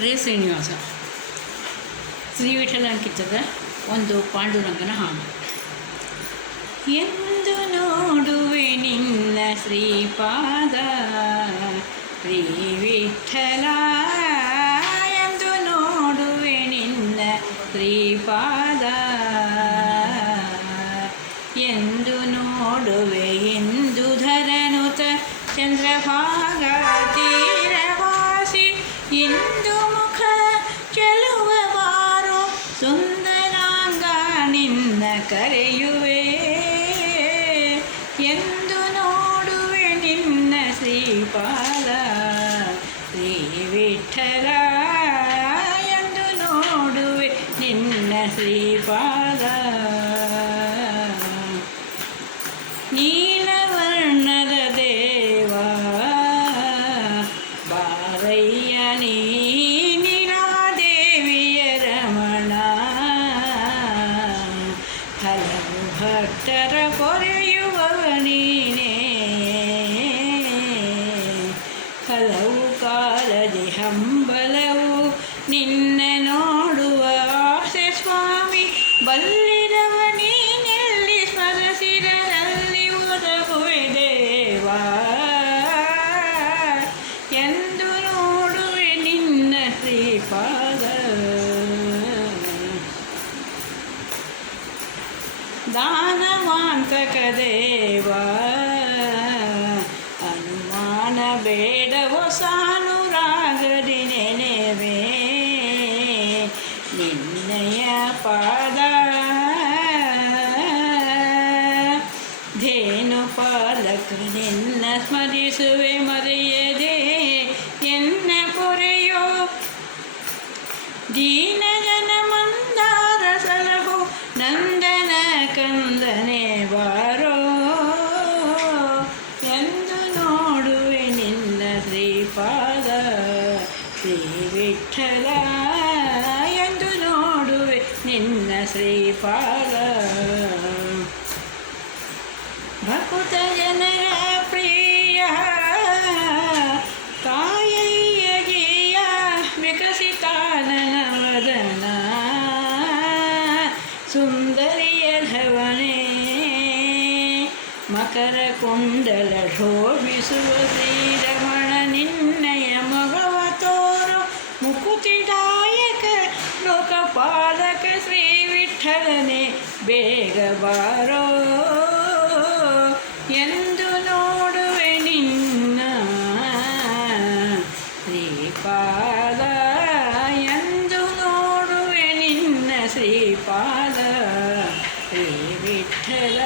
ಹರೇ ಶ್ರೀನಿವಾಸ ಶ್ರೀ ವಿಠಲನ ಕಿತ್ತದ ಒಂದು ಪಾಂಡುರಂಗನ ಹಾಡು. ಎಂದು ನೋಡುವೆ ನಿನ್ನ ಶ್ರೀಪಾದ ಶ್ರೀ ವಿಠಲ, ಎಂದು ನೋಡುವೆ ನಿನ್ನ ಶ್ರೀಪಾದ, ಎಂದು ನೋಡುವೆ ಎಂದು ಧರನುತ ಚಂದ್ರಭಾಗ ತೀರವಾಸಿ, ಇಂದು ಮುಖ ಚೆಲುವ ಬಾರೋ ಸುಂದರಾಂಗ ನಿನ್ನ ಕರೆಯುವೆ, ಎಂದು ನೋಡುವೆ ನಿನ್ನ ಶ್ರೀಪಾದ ಶ್ರೀ ವಿಠಲ, ಎಂದು ನೋಡುವೆ ನಿನ್ನ ಶ್ರೀಪಾದ. ನೀಲವರ್ಣದ ದೇವ ಬಾರಯ್ಯ ನೀ ನೀಲಾದೇವಿಯ ರಮಣ, ಹಲವು ಭಕ್ತರ ಕೊರೆಯುವವ ನೀನೇ, ಹಲವು ಕಾಲದಿ ಹಂಬಲವು ನಿನ್ನ ನೋಡುವ ಆಸೆ ಸ್ವಾಮಿ, ಬಲ್ಲಿದವ ನೀನೆಲ್ಲಿ ಸ್ಮರಿಸಿದರಲ್ಲಿ ಒದಗುವೆ ದೇವ, ಎಂದು ನೋಡುವೆ ನಿನ್ನ ಶ್ರೀಪಾದ. ದಾನವಾಂತಕ ದೇವ ಅನುಮಾನ ಬೇಡವೋ ಸಾನುರಾಗದಿ ನೆನೆವೆ ನಿನ್ನಯ ಪಾದ, ಧೇನು ಪಾಲಕ ನಿನ್ನ ಸ್ಮರಿಸುವೆ ಮರೆಯದೆ ಎನ್ನ ಪೊರೆಯೋ, ದೀನಜನ ಮಂದಾರ ಸಲಹು ನಂದನ ಕಂದನೆ ಬಾರೋ, ಎಂದು ನೋಡುವೆ ನಿನ್ನ ಶ್ರೀಪಾದ ಶ್ರೀ ವಿಠಲ, ಎಂದು ನೋಡುವೆ ನಿನ್ನ ಶ್ರೀಪಾದ. ಭಕುತ ಜನರ ಪ್ರಿಯ ಕಾಯಯ್ಯ ಗಿಯ ವಿಕಸಿತಾನನ ವದನ, ಸುಂದರಿಯ ಧವನೆ ಮಕರ ಕುಂಡಲ ಶೋಭಿಸುವ ಶ್ರೀರಮಣ, ನಿನ್ನಯ ಮಗವ ತೋರು ಮುಕುತಿದಾಯಕ ಲೋಕಪಾಲಕ ಶ್ರೀ ವಿಠಲನೆ ಬೇಗ ಬಾರೋ, ಎಂದು ನೋಡುವೆ ನಿನ್ನ ಶ್ರೀಪಾದ, ಎಂದು ನೋಡುವೆ ನಿನ್ನ ಶ್ರೀಪಾದ ಶ್ರೀ ವಿಠಲ,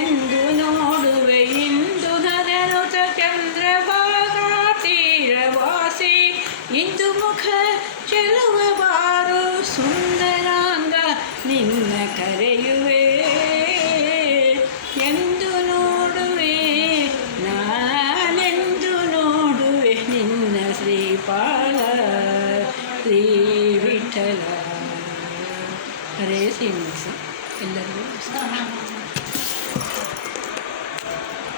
ಎಂದು ನೋಡುವೆ ಇಂದು ಧರನುತ ಚಂದ್ರಭಾಗ ತೀರವಾಸಿ, ಇಂದು ಮುಖ ಚೆಲುವ ಬಾರು ಸುಂದರಾಂಗ ನಿನ್ನ ಕರೆಯುವೆ, ಎಂದು ನೋಡುವೆ ನಾನೆಂದು ನೋಡುವೆ ನಿನ್ನ ಶ್ರೀಪಾದ ಶ್ರೀ ವಿಠಲ. ಹರೇ ಶ್ರೀನಿವಾಸ. ಎಲ್ಲರಿಗೂ